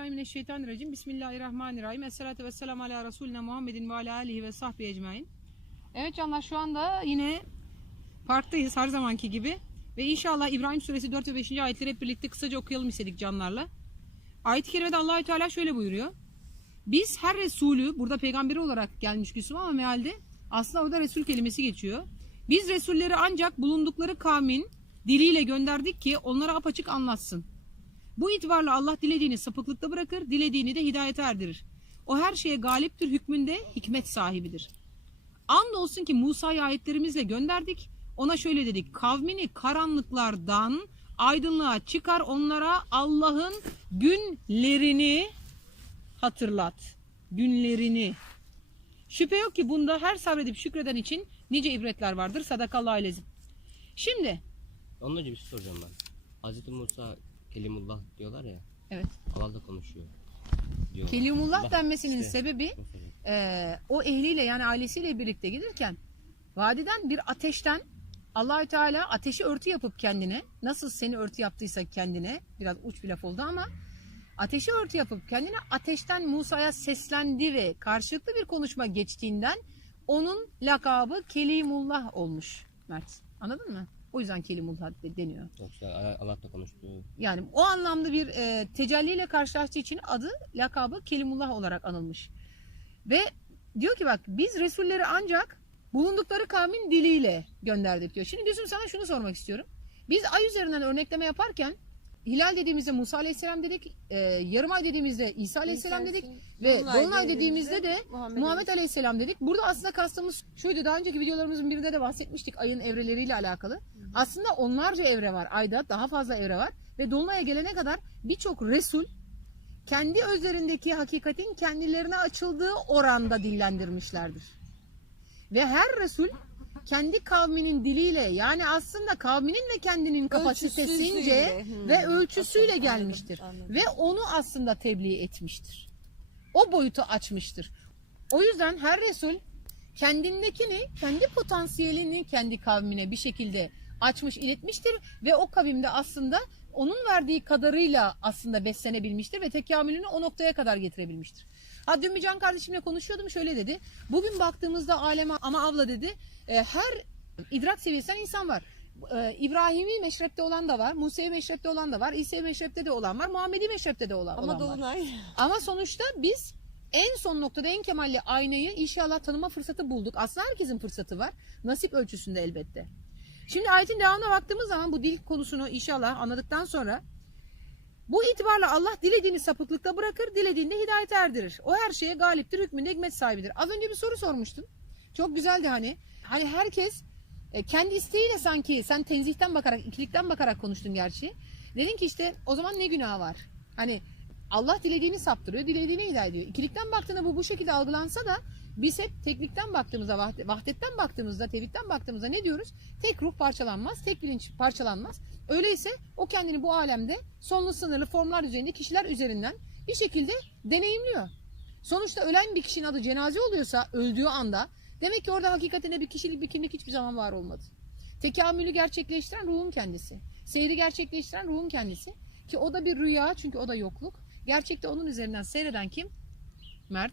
Euzubillahimineşşeytanirracim. Bismillahirrahmanirrahim. Esselatu vesselamu ala Resulina Muhammedin ve ala alihi ve sahbihi ecmain. Evet canlar şu anda yine parktayız her zamanki gibi. Ve inşallah İbrahim suresi 4 ve 5. ayetleri hep birlikte kısaca okuyalım istedik canlarla. Ayet-i kerimede Allahü Teala şöyle buyuruyor. Biz her Resulü, burada peygamberi olarak gelmiş Yusuf ama mealde aslında orada Resul kelimesi geçiyor. Biz Resulleri ancak bulundukları kavmin diliyle gönderdik ki onlara apaçık anlatsın. Bu itibarla Allah dilediğini sapıklıkta bırakır, dilediğini de hidayete erdirir. O her şeye galiptir, hükmünde hikmet sahibidir. Andolsun ki Musa'yı ayetlerimizle gönderdik. Ona şöyle dedik, kavmini karanlıklardan aydınlığa çıkar, onlara Allah'ın günlerini hatırlat. Günlerini. Şüphe yok ki bunda her sabredip şükreden için nice ibretler vardır. Sadakallahu aleyhi. Şimdi, Ondan önce bir şey soracağım ben. Hazreti Musa Kelimullah diyorlar ya. evet. Allah da konuşuyor. Diyorlar. Kelimullah denmesinin işte. sebebi e, o ehliyle yani ailesiyle birlikte gelirken vadiden bir ateşten Allahü Teala ateşi örtü yapıp kendine nasıl seni örtü yaptıysa kendine biraz uç bir laf oldu ama ateşi örtü yapıp kendine ateşten Musa'ya seslendi ve karşılıklı bir konuşma geçtiğinden onun lakabı Kelimullah olmuş Mert. Anladın mı? O yüzden Kelimullah de- deniyor. Yoksa Allah da konuştu. Yani o anlamda bir e, tecelliyle karşılaştığı için adı, lakabı Kelimullah olarak anılmış. Ve diyor ki bak biz Resulleri ancak bulundukları kavmin diliyle gönderdik diyor. Şimdi Gülsüm sana şunu sormak istiyorum. Biz ay üzerinden örnekleme yaparken hilal dediğimizde Musa Aleyhisselam dedik, e, yarım ay dediğimizde İsa Aleyhisselam dedik ve dolunay dediğimizde de Muhammed Aleyhisselam dedik. Burada aslında kastımız şuydu. Daha önceki videolarımızın birinde de bahsetmiştik ayın evreleriyle alakalı. Aslında onlarca evre var. Ayda daha fazla evre var. Ve Dolunay'a gelene kadar birçok Resul kendi özlerindeki hakikatin kendilerine açıldığı oranda dillendirmişlerdir. Ve her Resul kendi kavminin diliyle yani aslında kavminin ve kendinin kapasitesince. Hmm. ve ölçüsüyle Anladım, gelmiştir. anladım. Ve onu aslında tebliğ etmiştir. O boyutu açmıştır. O yüzden her Resul kendindekini, kendi potansiyelini kendi kavmine bir şekilde açmış, iletmiştir ve o kavimde aslında onun verdiği kadarıyla aslında beslenebilmiştir ve tekamülünü o noktaya kadar getirebilmiştir. Ha dün bir Can kardeşimle konuşuyordum şöyle dedi. Bugün baktığımızda aleme ama abla dedi e, her idrak seviyesinden insan var. E, İbrahimi meşrepte olan da var, Musa'yı meşrepte olan da var, İsa'yı meşrepte de olan var, Muhammed'i meşrepte de olan, olan Ama var. Dolunay. Ama sonuçta biz en son noktada en kemalli aynayı inşallah tanıma fırsatı bulduk. Aslında herkesin fırsatı var. Nasip ölçüsünde elbette. Şimdi ayetin devamına baktığımız zaman bu dil konusunu inşallah anladıktan sonra bu itibarla Allah dilediğini sapıklıkta bırakır, dilediğinde hidayete erdirir. O her şeye galiptir, hükmünde hikmet sahibidir. Az önce bir soru sormuştum. Çok güzeldi hani. Hani herkes e, kendi isteğiyle sanki sen tenzihten bakarak, ikilikten bakarak konuştun gerçi. Dedin ki işte o zaman ne günah var? Hani Allah dilediğini saptırıyor, dilediğini hidayet ediyor. İkilikten baktığında bu bu şekilde algılansa da biz hep teklikten baktığımızda, vahd- vahdetten baktığımızda, tevhidden baktığımızda ne diyoruz? Tek ruh parçalanmaz, tek bilinç parçalanmaz. Öyleyse o kendini bu alemde sonlu sınırlı formlar üzerinde kişiler üzerinden bir şekilde deneyimliyor. Sonuçta ölen bir kişinin adı cenaze oluyorsa öldüğü anda demek ki orada hakikatine bir kişilik bir kimlik hiçbir zaman var olmadı. Tekamülü gerçekleştiren ruhun kendisi. Seyri gerçekleştiren ruhun kendisi. Ki o da bir rüya çünkü o da yokluk. Gerçekte onun üzerinden seyreden kim? Mert.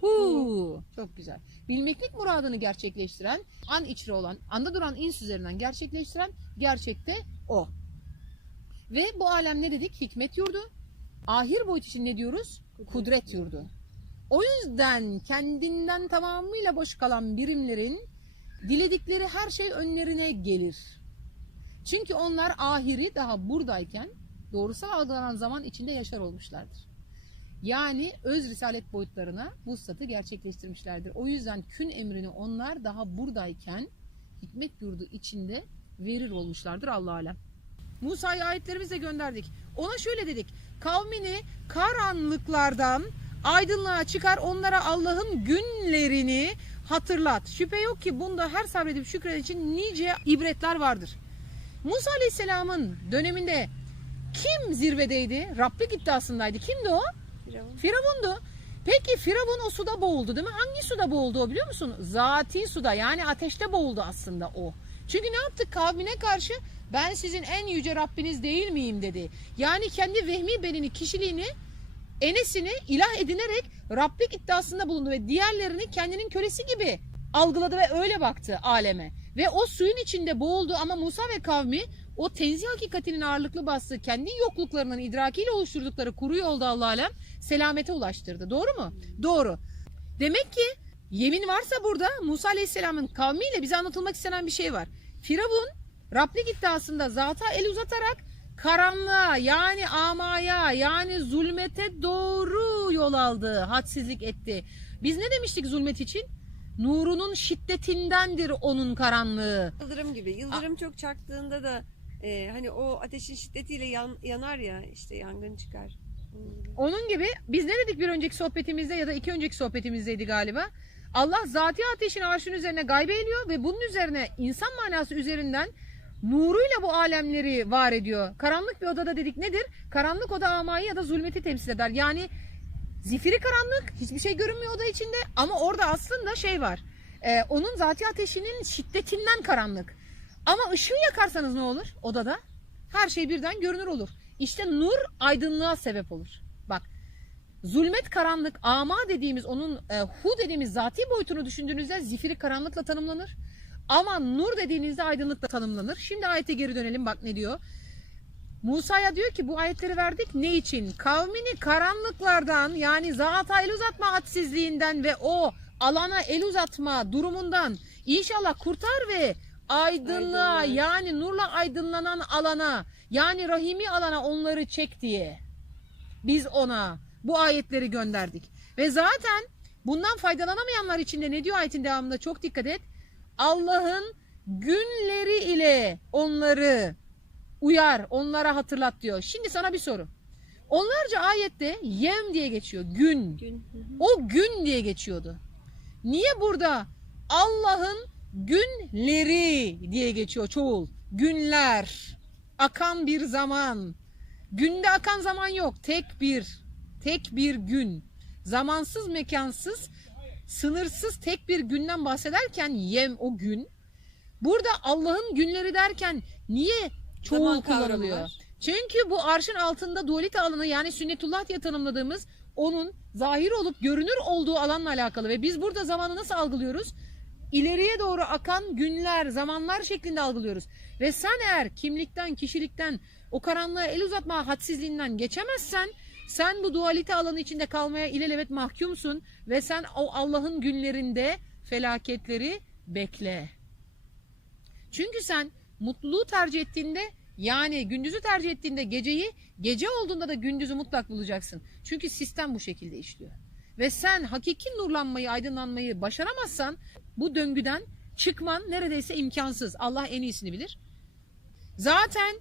Hu. Çok güzel. Bilmeklik muradını gerçekleştiren, an içre olan, anda duran ins üzerinden gerçekleştiren gerçekte o. Ve bu alem ne dedik? Hikmet yurdu. Ahir boyut için ne diyoruz? Kudret yurdu. O yüzden kendinden tamamıyla boş kalan birimlerin diledikleri her şey önlerine gelir. Çünkü onlar ahiri daha buradayken doğrusal algılanan zaman içinde yaşar olmuşlardır. Yani öz risalet boyutlarına vuslatı gerçekleştirmişlerdir. O yüzden kün emrini onlar daha buradayken hikmet yurdu içinde verir olmuşlardır Allah alem. Musa'yı ayetlerimizle gönderdik. Ona şöyle dedik. Kavmini karanlıklardan aydınlığa çıkar onlara Allah'ın günlerini hatırlat. Şüphe yok ki bunda her sabredip şükreden için nice ibretler vardır. Musa Aleyhisselam'ın döneminde kim zirvedeydi? Rablik iddiasındaydı. Kimdi o? Firavun. Firavundu. Peki Firavun o suda boğuldu değil mi? Hangi suda boğuldu o biliyor musun? Zati suda yani ateşte boğuldu aslında o. Çünkü ne yaptı? Kavmine karşı ben sizin en yüce Rabbiniz değil miyim dedi. Yani kendi vehmi benini, kişiliğini Enes'ini ilah edinerek Rablik iddiasında bulundu ve diğerlerini kendinin kölesi gibi algıladı ve öyle baktı aleme. Ve o suyun içinde boğuldu ama Musa ve kavmi o tenzih hakikatinin ağırlıklı bastığı kendi yokluklarının idrakiyle oluşturdukları kuru yolda Allah alem selamete ulaştırdı. Doğru mu? Doğru. Demek ki yemin varsa burada Musa Aleyhisselam'ın kavmiyle bize anlatılmak istenen bir şey var. Firavun Rablik iddiasında zata el uzatarak karanlığa yani amaya yani zulmete doğru yol aldı. Hadsizlik etti. Biz ne demiştik zulmet için? Nurunun şiddetindendir onun karanlığı. Yıldırım gibi. Yıldırım çok çaktığında da e, hani o ateşin şiddetiyle yan- yanar ya işte yangın çıkar. Onun gibi. Biz ne dedik bir önceki sohbetimizde ya da iki önceki sohbetimizdeydi galiba. Allah zati ateşin arşın üzerine gaybe ve bunun üzerine insan manası üzerinden nuruyla bu alemleri var ediyor. Karanlık bir odada dedik nedir? Karanlık oda amayı ya da zulmeti temsil eder. Yani zifiri karanlık hiçbir şey görünmüyor oda içinde ama orada aslında şey var. Ee, onun zati ateşinin şiddetinden karanlık. Ama ışığı yakarsanız ne olur odada? Her şey birden görünür olur. İşte nur aydınlığa sebep olur. Bak zulmet karanlık ama dediğimiz onun e, hu dediğimiz zati boyutunu düşündüğünüzde zifiri karanlıkla tanımlanır. Ama nur dediğinizde aydınlıkla tanımlanır. Şimdi ayete geri dönelim bak ne diyor. Musa'ya diyor ki bu ayetleri verdik ne için? Kavmini karanlıklardan yani zata el uzatma hadsizliğinden ve o alana el uzatma durumundan inşallah kurtar ve aydınlığa Aydınlığa. yani nurla aydınlanan alana yani rahimi alana onları çek diye. Biz ona bu ayetleri gönderdik. Ve zaten bundan faydalanamayanlar için de ne diyor ayetin devamında çok dikkat et. Allah'ın günleri ile onları uyar, onlara hatırlat diyor. Şimdi sana bir soru. Onlarca ayette yem diye geçiyor. Gün. Gün. O gün diye geçiyordu. Niye burada Allah'ın günleri diye geçiyor çoğul? Günler. Akan bir zaman. Günde akan zaman yok. Tek bir. Tek bir gün. Zamansız, mekansız, sınırsız tek bir günden bahsederken yem o gün. Burada Allah'ın günleri derken niye çoğul Zaman kavramı kullanılıyor? var. Çünkü bu arşın altında dualite alanı yani sünnetullah diye tanımladığımız onun zahir olup görünür olduğu alanla alakalı ve biz burada zamanı nasıl algılıyoruz? İleriye doğru akan günler, zamanlar şeklinde algılıyoruz. Ve sen eğer kimlikten, kişilikten, o karanlığa el uzatma hadsizliğinden geçemezsen sen bu dualite alanı içinde kalmaya ilelebet mahkumsun ve sen o Allah'ın günlerinde felaketleri bekle. Çünkü sen mutluluğu tercih ettiğinde yani gündüzü tercih ettiğinde geceyi, gece olduğunda da gündüzü mutlak bulacaksın. Çünkü sistem bu şekilde işliyor. Ve sen hakiki nurlanmayı, aydınlanmayı başaramazsan bu döngüden çıkman neredeyse imkansız. Allah en iyisini bilir. Zaten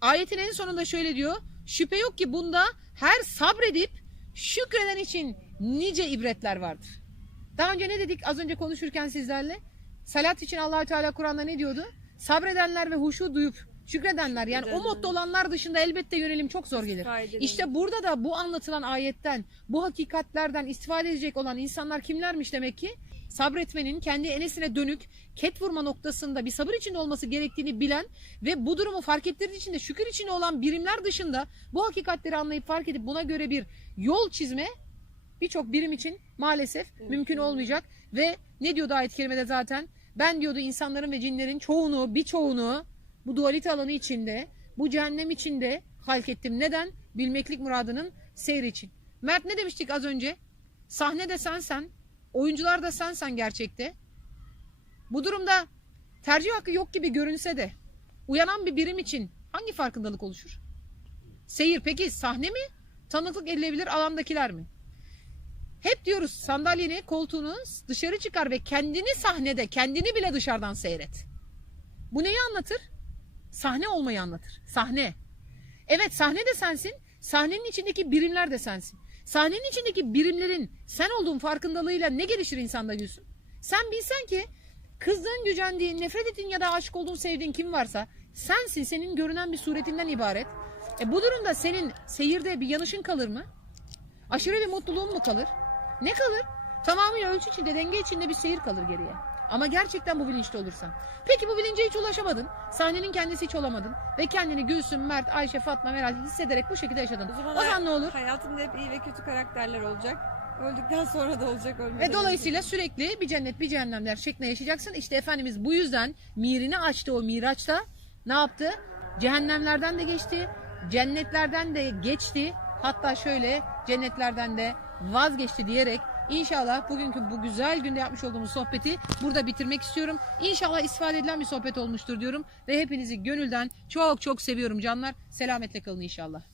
ayetin en sonunda şöyle diyor. Şüphe yok ki bunda her sabredip şükreden için nice ibretler vardır. Daha önce ne dedik az önce konuşurken sizlerle? Salat için Allahü Teala Kur'an'da ne diyordu? Sabredenler ve huşu duyup şükredenler yani o Şükredenler. modda olanlar dışında elbette yönelim çok zor gelir. İşte burada da bu anlatılan ayetten, bu hakikatlerden istifade edecek olan insanlar kimlermiş demek ki? Sabretmenin kendi enesine dönük, ket vurma noktasında bir sabır içinde olması gerektiğini bilen ve bu durumu fark ettirdiği için de şükür içinde olan birimler dışında bu hakikatleri anlayıp fark edip buna göre bir yol çizme birçok birim için maalesef mümkün olmayacak. Ve ne diyordu ayet-i kerimede zaten? Ben diyordu insanların ve cinlerin çoğunu, birçoğunu bu dualite alanı içinde, bu cehennem içinde halk ettim. Neden? Bilmeklik muradının seyri için. Mert ne demiştik az önce? Sahne de sensen, oyuncular da sensen gerçekte. Bu durumda tercih hakkı yok gibi görünse de uyanan bir birim için hangi farkındalık oluşur? Seyir peki sahne mi? Tanıklık edilebilir alandakiler mi? Hep diyoruz sandalyeni, koltuğunu dışarı çıkar ve kendini sahnede, kendini bile dışarıdan seyret. Bu neyi anlatır? Sahne olmayı anlatır. Sahne. Evet sahne de sensin. Sahnenin içindeki birimler de sensin. Sahnenin içindeki birimlerin sen olduğun farkındalığıyla ne gelişir insanda Gülsün? Sen bilsen ki kızdığın, gücendiğin, nefret ettiğin ya da aşık olduğun, sevdiğin kim varsa sensin, senin görünen bir suretinden ibaret. E bu durumda senin seyirde bir yanışın kalır mı? Aşırı bir mutluluğun mu kalır? Ne kalır? Tamamıyla ölçü içinde, denge içinde bir seyir kalır geriye. Ama gerçekten bu bilinçte olursan. Peki bu bilince hiç ulaşamadın. Sahnenin kendisi hiç olamadın. Ve kendini Gülsüm, Mert, Ayşe, Fatma, Meral hissederek bu şekilde yaşadın. O zaman, O zaman ne olur? Hayatımda hep iyi ve kötü karakterler olacak. Öldükten sonra da olacak ölmeden Ve dolayısıyla sürekli bir cennet bir cehennemler şeklinde yaşayacaksın. İşte Efendimiz bu yüzden mirini açtı o miraçta. Ne yaptı? Cehennemlerden de geçti. Cennetlerden de geçti. Hatta şöyle cennetlerden de vazgeçti diyerek İnşallah bugünkü bu güzel günde yapmış olduğumuz sohbeti burada bitirmek istiyorum. İnşallah istifade edilen bir sohbet olmuştur diyorum. Ve hepinizi gönülden çok çok seviyorum canlar. Selametle kalın inşallah.